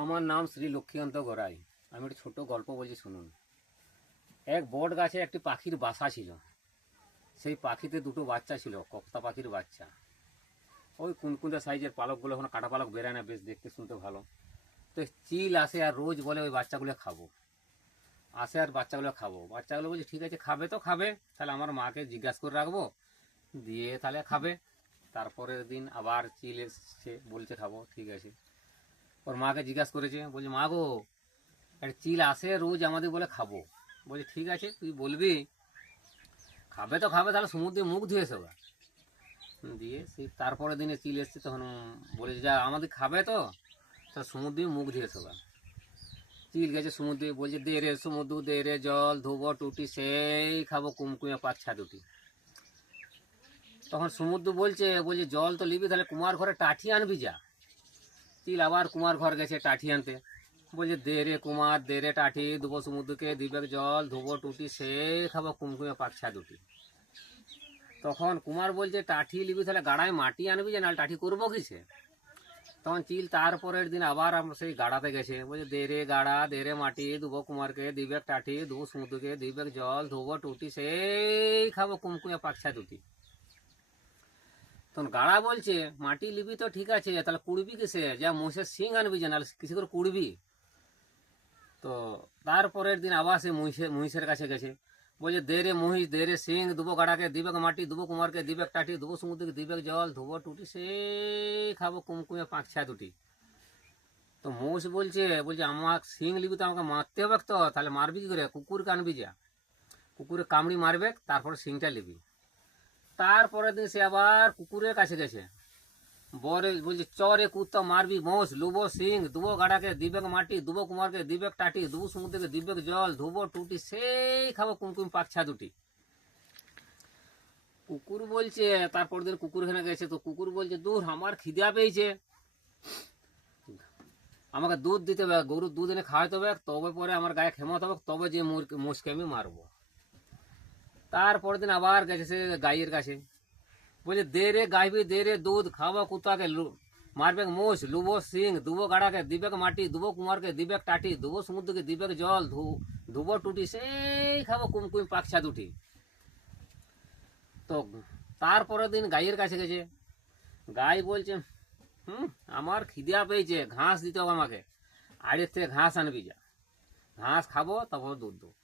আমার নাম শ্রী লক্ষ্মীকান্ত গড়াই। আমি একটা ছোট গল্প বলছি, শুনুন। এক বট গাছে একটি পাখির বাসা ছিল। সেই পাখিতে দুটো বাচ্চা ছিল, কক্তা পাখির বাচ্চা। ওই কুনকুনে সাইজের পালকগুলো, এখন কাটা পালক বেরায় না, বেশ দেখতে শুনতে ভালো। তো চিল আসে আর রোজ বলে ওই বাচ্চাগুলো খাবো। আসে আর বাচ্চাগুলো খাবো। বাচ্চাগুলো বলছে ঠিক আছে, খাবে তো খাবে, তাহলে আমার মাকে জিজ্ঞাসা করে রাখবো, দিয়ে তাহলে খাবে। তারপরের দিন আবার চিল এসছে, বলছে খাবো, ঠিক আছে। ওর মাকে জিজ্ঞাসা করেছে, বলছে মা গো, একটা চিল আসে রোজ আমাদের বলে খাবো। বলছে ঠিক আছে, তুই বলবি, খাবে তো খাবে, তাহলে সমুদ্রে মুখ ধুয়ে এসো গা। দিয়ে সেই তারপরের দিনে চিল এসছে, তখন বলেছে যা আমাদের খাবে তো, তা সমুদ্রে মুখ ধুয়ে এসো গা। চিল গেছে সমুদ্রে, বলছে দে রে সমুদ্র, দে রে জল, ধোবো টুটি, সেই খাবো কুমকুমে পাচ্ছা দুটি। তখন সমুদ্র বলছে বলছে জল তো নিবি, তাহলে কুমার ঘরে টাঠি আনবি যা। চিল আবার কুমার ঘর গেছে টাঠি আনতে। বলছে দে রে কুমার, দে রে টাঠি, ধুবো সমুদ্রকে দিবেক জল, ধুবো টুটি, সে খাবো কুমকুমে পাকছা দুটি। তখন কুমার বলছে টাঠি নিবি, তাহলে গাড়ায় মাটি আনবি যে, নাহলে টাঠি করবো কিসে। তখন চিল তারপরের দিন আবার সেই গাড়াতে গেছে, বলছে দে রে গাড়া, দে রে মাটি, ধুবো কুমারকে দিবেক টাঠি, ধুবো সমুদ্রকে দিবেক জল, ধুবো টুটি, সেই খাবো কুমকুমে পাকছা দুটি। তখন গাড়া বলছে মাটি লিবি তো ঠিক আছে, তাহলে কুড়বি কিসে, যা মোষের সিং আনবি যে, নাহলে কিসে করে কুড়বি। তো তারপরের দিন আবার সে মহিষের কাছে গেছে, বলছে দে রে মহিষ, দে রে সিং, দুবো গাড়াকে দিবেক মাটি, দুবো কুমারকে দিবেক টাটি, দুবো সমুদ্রকে দিবেক জল, ধুবো টুটি, সে খাবো কুমকুমে পাঁচছা দুটি। তো মহিষ বলছে বলছে আমার সিং লিবি তো আমাকে মারতে হবে তো, তাহলে মারবি কি করে, কুকুরকে আনবি যা, কুকুরে কামড়ি মারবে, তারপরে সিংটা লিবি। তারপরের দিন সে আবার কুকুরের কাছে গেছে, বরে বলছে চরে কুত্তা মারবি মোষ, লুবো সিং, দুবো গাড়াকে দিবেক মাটি, দুবো কুমারকে দিবেক টাটি, দুবো সমুদ্রকে দিবেক জল, ধুবো টুটি, সেই খাবো কুমকুম পাকছা দুটি। কুকুর বলছে, তারপর দিন কুকুর এখানে গেছে, তো কুকুর বলছে দূর, আমার খিদা পেয়েছে, আমাকে দুধ দিতে হবে, গরুর দুধ এনে খাওয়াতে হবে, তবে পরে আমার গায়ে ক্ষমতা হবে, তবে যে মোষকে আমি মারবো। তারপর দিন আবার গেছে সে গাইয়ের কাছে, বলছে দে রে গাইবি, দে রে দুধ, খাওয়া কুত্তাকে মারবেক মোষ, লুবো সিং, দুবো গাড়াকে দিবেক মাটি, দুবো কুমারকে দিবেক টাটি, দুবো সমুদ্রকে দিবেক জল, ধুবো টুটি, সেই খাবো কুমকুম পাকছা দুটি। তো তারপরের দিন গাইয়ের কাছে গেছে, গাই বলছে আমার খিদা পেয়েছে, ঘাস দিতে হবে আমাকে, আড়ের থেকে ঘাস আনবি যা, ঘাস খাবো তারপর দুধ দেবো।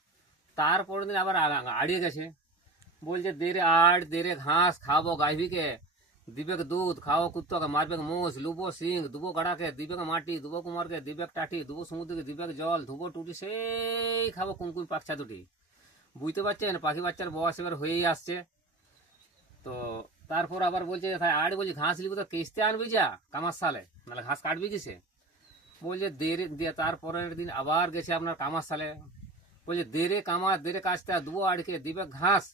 তারপরের দিন আবার আড়িয়ে গেছে, বলছে দে রে আড়, দে রে ঘাস, খাবো গাইবিকে দিবেক দুধ, খাওয়া কুত্তাকে মারবেক মোষ, লুবো সিং, দুবো গাড়াকে দিবেক মাটি, দুবো কুমারকে দিবেক টাটি, দুবো সমুদ্রকে দিবেক জল, ধুবো টুটি, সেই খাবো কুমকুম পাকছা দুটি। বুঝতে পারছেন, পাখি বাচ্চার বয়স এবার হয়েই আসছে। তো তারপর আবার বলছে আড়, বলছে ঘাস লিবি তো কেসতে আনবি যা কামার সালে, নাহলে ঘাস কাটবি কিসে। বলছে দেরে দিয়ে, তারপরের দিন আবার গেছে আপনার কামার সালে, বলছে দেরে কামার, দেরে কাজটা, দুবো আড়কে দিবেক ঘাস,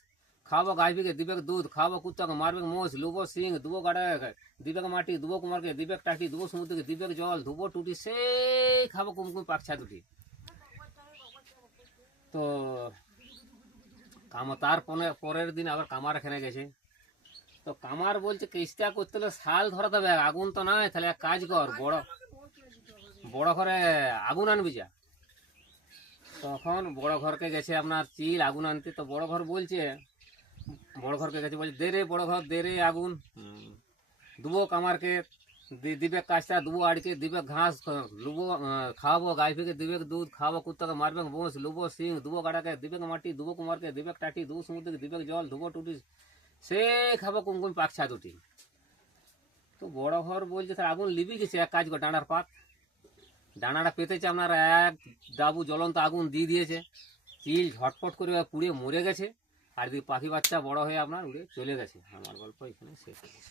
খাবো গাইবিকে দিবেক দুধ, খাবো কুত্তাকে মারবেক মোষ, লুবো সিং, দুবো গাড়াকে দিবেক মাটি, দুবো কুমারকে দিবেক টাটি, দুবো সমুদ্রকে দিবেক জল, ধুবো টুটি, সেই খাবো কুমকুম পাকছা দুটি। তো তার পরের দিন আবার কামার এখানে গেছে, তো কামার বলছে কেসটা করতে হলে শাল ধরাতে হবে, আগুন তো নাই, তাহলে এক কাজ কর, বড় বড় ঘরে আগুন আনবি যা। তখন বড় ঘরকে গেছে আপনার চিল আগুন আনতে, তো বড় ঘর বলছে, বড় ঘরকে গেছে, বলছে দে রে বড় ঘর, দে রে আগুন, দুবো কামারকে দিবে কাজটা, দুবো আড়কে দিবে ঘাস, লুবো খাওয়াবো গাইফিকে দিবেক দুধ, খাওয়াবো কুত্তাকে মারবেক মোষ, লুবো সিং, দুবো গাড়াকে দিবেক মাটি, দুবো কুমারকে দিবেক টাটি, দুবো সমুদ্রকে দিবেক জল, ধুবো টুটি, সে খাবো কুমকুম পাকছা দুটি। তো বড় ঘর বলছে তার আগুন লিবি গেছে, এক কাজ কর, ডাঁড়ার পাত, ডাঁড়াটা পেতেছে আপনার, এক দাবু জ্বলন্ত আগুন দিয়ে দিয়েছে, চিল ঝটপট করে পুড়ে মরে গেছে, আর পাখি বাচ্চা বড় হয়ে আপনার উড়ে চলে গেছে। আমার গল্প এখানে শেষ হয়েছে।